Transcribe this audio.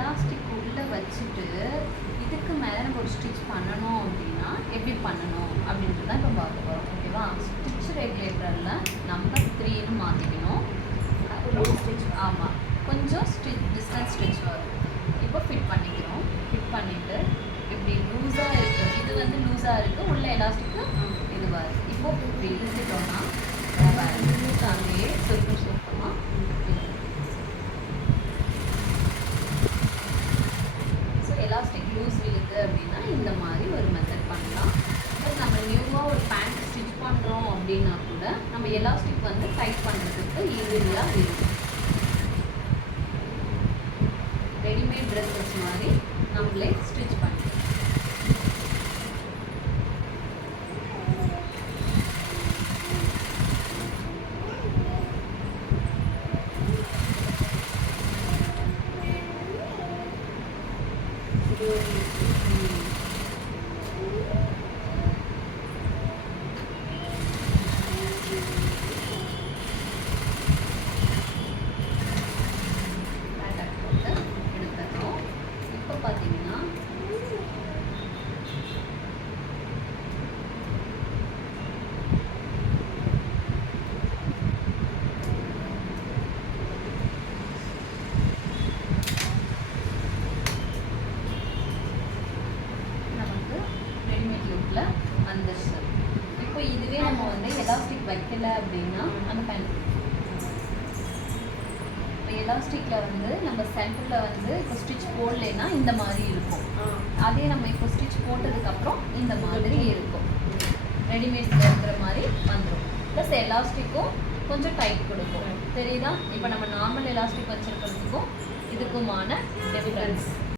Elastic உள்ளே வச்சுட்டு இதுக்கு மேலே நம்ம ஒரு ஸ்டிச் பண்ணணும் அப்படின்னா எப்படி பண்ணணும் அப்படின்ட்டு தான் இப்போ பார்க்க போகிறோம். ஓகேவா? ஸ்டிச் ரெகுலேட்டரில் நம்பர் 3ன்னு மாற்றிக்கணும். ஸ்டிச் ஆமாம், கொஞ்சம் டிஸ்டன்ஸ் ஸ்டிச் வரும். இப்போ ஃபிட் பண்ணிக்கிறோம். ஃபிட் பண்ணிவிட்டு இப்படி லூஸாக இருக்குது, இது வந்து லூஸாக இருக்குது, உள்ள எலாஸ்டிக்கு இதுவாக இருக்குது. இப்போ இப்படி இழுத்துட்டோம்னா அப்படியே சுருக்கமாக எலாஸ்டிக் லூஸ் விழுது அப்படின்னா இந்த மாதிரி ஒரு மெத்தட் பண்ணலாம். பட் நம்ம நியூவாக ஒரு பேண்ட் ஸ்டிச் பண்ணுறோம் அப்படின்னா கூட நம்ம எலாஸ்டிக் வந்து டைட் பண்ணுறதுக்கு ஈஸியாக இருக்கும். ரெடிமேட் ட்ரெஸ்ஸஸ் மாதிரி நம்மளே ஸ்டிச் பண்ணிக்கலாம். இப்போ பார்த்தீங்கன்னா வந்துருச்சு. இப்போ இதுவே நம்ம வந்து எலாஸ்டிக் வைக்கல அப்படின்னா அந்த பேண்ட் இப்போ எலாஸ்டிக்கில் வந்து நம்ம சென்டரில் வந்து இப்போ ஸ்டிச் போடலைன்னா இந்த மாதிரி இருக்கும். அதே நம்ம இப்போ ஸ்டிச் போட்டதுக்கப்புறம் இந்த மாதிரி இருக்கும். ரெடிமேட்ல இருக்கிற மாதிரி வந்துடும். ப்ளஸ் எலாஸ்டிக்கும் கொஞ்சம் டைட் கொடுக்கும். தெரியுதா? இப்போ நம்ம நார்மல் எலாஸ்டிக் வச்சுருக்கிறதுக்கும் இதுக்குமான டிஃப்ரெண்ட்